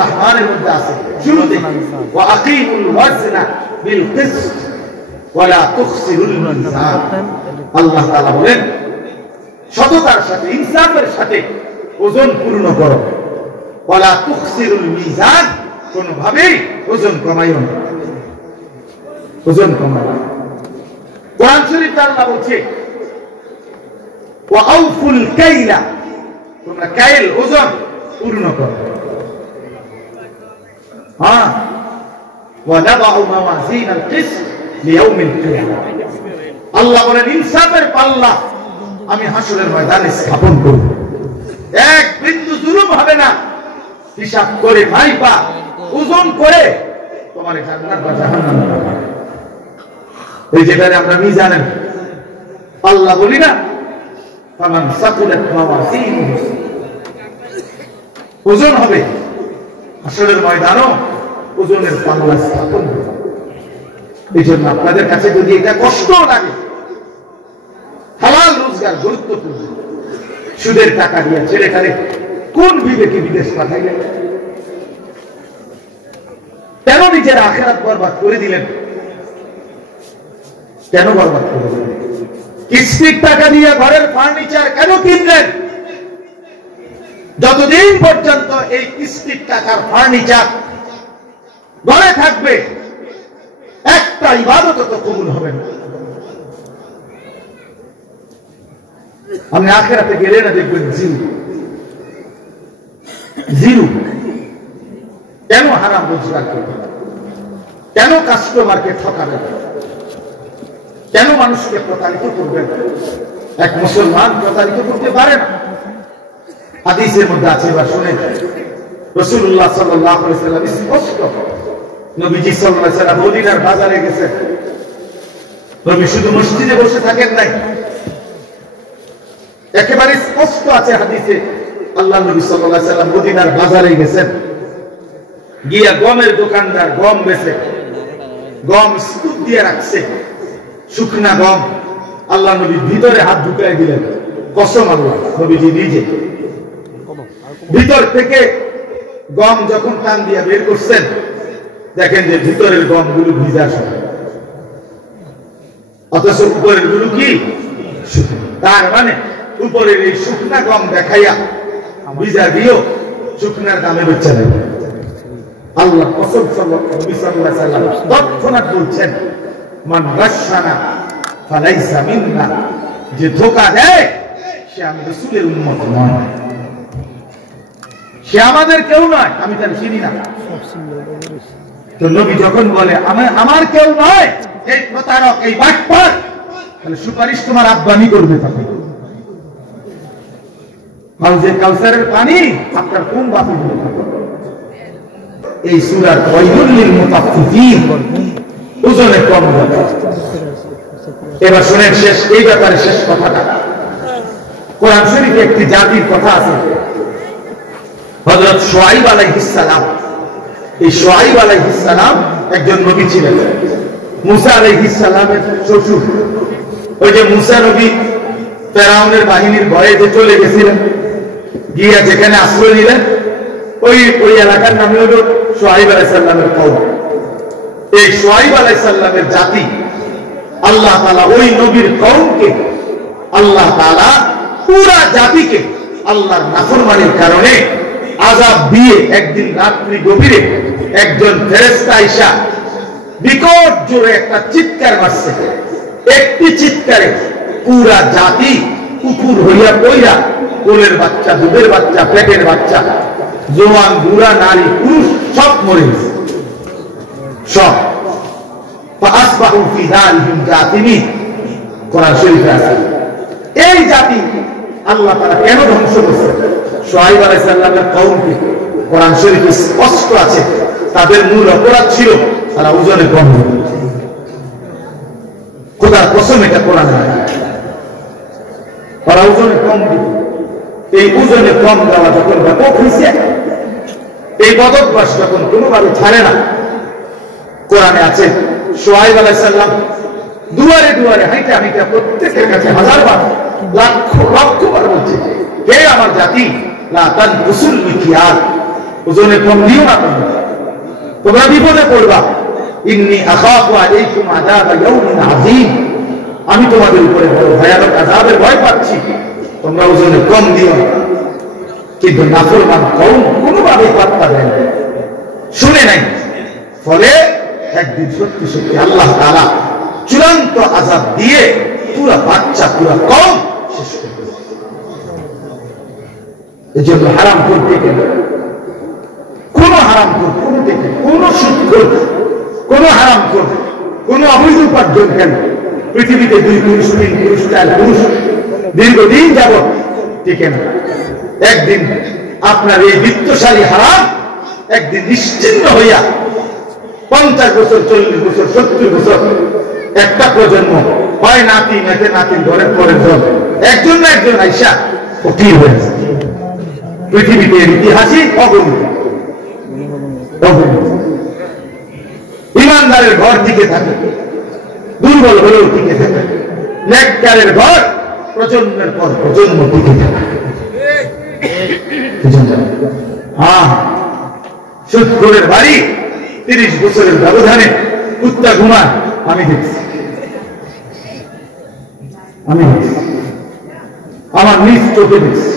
রহমানের মধ্যে আছে শুরুতে ওয়া আকিমুল ওয়াজনা বিল কিসত ওয়া লা তুখসিরুল মিজান। আল্লাহ তাআলা বলেন সততার সাথে ইনসাফের সাথে ওজন পূর্ণ করো, ওয়া লা তুখসিরুল মিজান, কোনভাবেই ওজন কমাইও না, ওজন কমাও। কোরআন শরীফ আল্লাহ বলছে ওয়া আউফুল কাইলা, তোমরা কাইল ওজন পূর্ণ করো। হ্যাঁ, ওয়া নাদাউ মাওয়াজিনাল কিসত লিয়াউমিল কিয়ামাহ, আল্লাহ বলেন ইনসাফের পাল্লা আমি হাসরের ময়দানে স্থাপন করব, এক বিন্দু জুলুম হবে না। হিসাব করে ভাইপা ওজন করে তোমার জান্নাত বা জাহান্নাম পাবে। এই যেটারে আমরা মিজানের আল্লাহ বলি না, ফামান সাকুলাত মাওয়াজিনুহু, ওজন হবে হাসরের ময়দানও ওজনের পাল্লা স্থাপন হবে। এই জন্য আপনাদের কাছে যদি এটা কষ্ট লাগে, হালাল রোজগার গুরুত্বপূর্ণ, সুদের টাকা দিয়ে ছেলেটারে কোন বিবেকে বিদেশ পাঠাইলেন? কেন নিজের আখিরাত বরবাদ করে দিলেন? কেন বরবাদ করে দিলেন? কিস্তির টাকা দিয়ে ঘরের ফার্নিচার কেন কিনলেন? যতদিন পর্যন্ত এই কিস্তির টাকার ফার্নিচার ঘরে থাকবে, একটা ইবাদত তো কবুল হবে না। আপনি আখিরাতে গেলে না দেখবেন জিরো জিরো। কেন হারাম রোজগার করবেন? কেন কাস্টমারকে ঠকাবেন? কেন মানুষকে প্রতারিত করবেন? এক মুসলমান প্রতারিত করতে পারে না। হাদিসের মধ্যে আছে, এবার শুনেন, রাসূলুল্লাহ সাল্লাল্লাহু আলাইহি ওয়াসাল্লাম স্পষ্ট, নবীজি সাল্লাল্লাহু আলাইহি ওয়াসাল্লাম মদিনার বাজারে গেছেন। নবী শুধু মসজিদে বসে থাকেন নাই, একেবারে স্পষ্ট আছে হাদিসে, আল্লাহ নবী সাল্লাল্লাহু আলাইহি ওয়াসাল্লাম মদিনার বাজারে গেছেন, গিয়া গমের দোকানদার গম বেচে, গম স্তূপ দিয়ে রাখছে, শুকনা গম। আল্লাহ নবী ভিতরে হাত ঢুকাই দিলেন, কসম আল্লাহ, নবীজি নিজে ভিতর থেকে গম যখন টান দিয়ে বের করছেন, দেখেন যে ভিতরের গমগুলো ভিজা শুকনো, অথচ উপরের গুলো কি শুকনো। তার মানে উপরের এই শুকনা গম দেখাইয়া ভিজা দিও শুকনার দামে বেচা নেই। আল্লাহ কসম, নবী সাল্লাল্লাহু আলাইহি ওয়াসাল্লাম তৎক্ষণাৎ বলছেন, মান গাশশানা ফালাইসা মিন্না, যে ধোঁকা দেয় সে আমি রাসূলের উম্মত নয়, সে আমাদের কেউ নয়, আমি তার চিনি না। তো নবী যখন বলে আমার কেউ নয়, এই প্রতারক, এই বাটপার, তাহলে সুপারিশ তোমার আব্বানি করবে। তাকে হাউজে কাউসারের পানি আপনার কোন বাপে দিবে? এই সূরার ওয়াইলুল লিল মুতাফফিফিন, ওজনে কম হবে। এবার শুনেন শেষ, এই ব্যাপারে শেষ কথাটা, কোরআন শরীফে একটি জাতির কথা আছে, হযরত শুআয়ব আলাইহিস সালাম। এই শুআয়ব আলাইহিস সালাম একজন নবী ছিলেন, মুসা আলাইহিস সালামের শ্বশুর। ওই যে মুসা নবী ফেরাউনের বাহিনীর ভয়ে যে চলে গেছিলেন, গিয়া যেখানে আশ্রয় নিলেন, ওই এলাকার নামে হলো শুআয়ব আলাইহিস সালামের কওম। এই শুআয়ব আলাইহিস সালামের জাতি, আল্লাহ তাআলা ওই নবীর কওমকে, আল্লাহ তাআলা পুরা জাতিকে আল্লাহর নাফরমানির কারণে আযাব দিয়ে একদিন রাত্রি গভীরে একজন ফেরেশতা আইসা বিকট জোরে একটা চিৎকার মারছে। একটি চিৎকারে পুরা জাতি কুকুর হইয়া পইরা, কোলের বাচ্চা, দুধের বাচ্চা, পেটের বাচ্চা, জওয়ান, বুড়া, নারী, পুরুষ সব মরে গেছে, সব। ফাসবাহু ফি দারিহিম জাতিমিন, কোরআন শরীফে আছে। এই জাতি আল্লাহ তাআলা কেন ধ্বংস করছে? শুআয়ব আলাইহিস সালামের কওমকে কোরআন শরীফে স্পষ্ট আছে, তাদের মূল অপরাধ ছিল তারা ওজনে কম দিত। খোদার কসম, এটা কোরআনে আছে, তারা ওজনে কম দিত। এই ওজনে কম দেওয়া যখন ব্যাপক হয়েছে, এই বদভ্যাস যখন কোনোভাবে ছাড়ে না, কোরআনে আছে শুআয়ব আলাইহিস সালাম দুয়ারে দুয়ারে হাইটা হাইটা প্রত্যেকের কাছে হাজারবার, লক্ষ লক্ষ বার বলছে, হে আমার জাতি, লা তানকুসুল মিকিয়াল, ওজনে কম দিও না, তোমরা বিপদে পড়বা। ইন্নী আখাফু আলাইকুম আযাব ইয়াউমিন আযীম, আমি তোমাদের উপরে বড় ভয়ানক আযাবের ভয় পাচ্ছি, তোমরা ওজনে কম দিও না। কিন্তু নাফরমান কওম কোনোভাবে পাত্তা দেয় না, শুনে নাই। ফলে একদিন সত্যি সত্যি আল্লাহ তাআলা চূড়ান্ত আযাব দিয়ে পুরা বাচ্চা পুরা কওম শেষ করে দিল। এজন্য হারাম করতে গেলে কোন হারাম করবে, কোন থেকে কোন সুদ করবে, কোন হারাম করবে, কোন অবৈধ উপার্জন কেন পৃথিবীতে 2 পুরুষ 3 পুরুষ 4 পুরুষ দীর্ঘদিন যাবত টিকে না। একদিন আপনার এই বিত্তশালী হারাম একদিন নিশ্চিন্ন হইয়া 50 বছর 40 বছর 70 বছর একটা প্রজন্ম হয় নাতি মেতে নাতির ঘরের পরের জন একজন না একজন আইসা ফকির হয়েছে। পৃথিবীতে ইতিহাসই অগণিত। ইমানদারের ঘর টিকে থাকে, দুর্বল হলেও টিকে থাকে। নেককারের ঘর প্রজন্মের পর প্রজন্ম টিকে থাকে। সুদখোরের বাড়ি 30 বছরের ব্যবধানে কুত্তা ঘুমান আমি দেখছি, আমার নিজ চোখে দেখছি।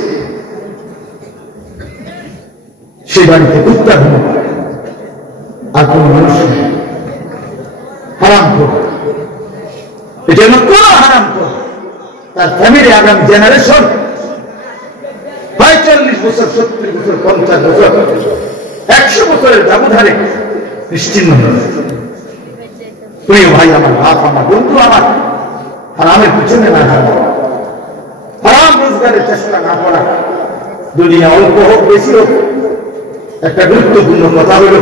সেই বাড়িতে কুত্তা ঘুমান আর কোন মানুষ হারাম করে। এজন্য কোন হারাম করে তার ফ্যামিলি আগামী জেনারেশন হয় 40 বছর 70 বছর 50 বছর 100 বছরের ব্যবধানে নিশ্চিন্ন হয়েছে। প্রিয় ভাই আমার, বাপ আমার, বন্ধু আমার, হারামের পিছনে না যাওয়া, হারাম রোজগারের চেষ্টা না করা। দুনিয়া অল্প হোক বেশি হোক, একটা গুরুত্বপূর্ণ কথা হলো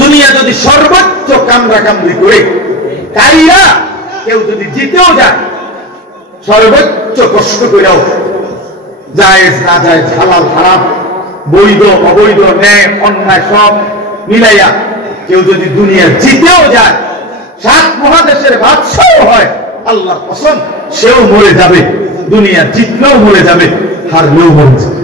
দুনিয়া যদি সর্বোচ্চ কামরা কামড়ি করে কাইরা কেউ যদি জিতেও যায়, সর্বোচ্চ কষ্ট করেও জায়েজ না জায়েজ হালাল হারাম বৈধ অবৈধ ন্যায় অন্যায় সব মিলাইয়া কেউ যদি দুনিয়া জিতেও যায়, 7 মহাদেশের বাদশাও হয়, আল্লাহর কসম সেও মরে যাবে। দুনিয়া জিতলেও মরে যাবে, হারলেও মরে যাবে।